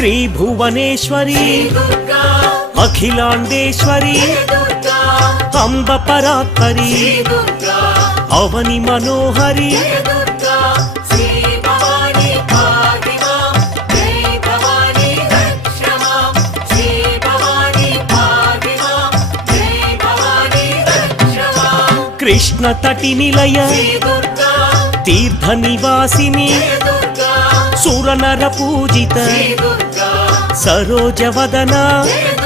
శ్రీ భువనేశ్వరి అఖిలాండేశ్వరి అంబ పరాత్పరి అవని మనోహరి కృష్ణ తటి నిలయ తీర్థ నివాసిని సురనర పూజిత సరోజవదన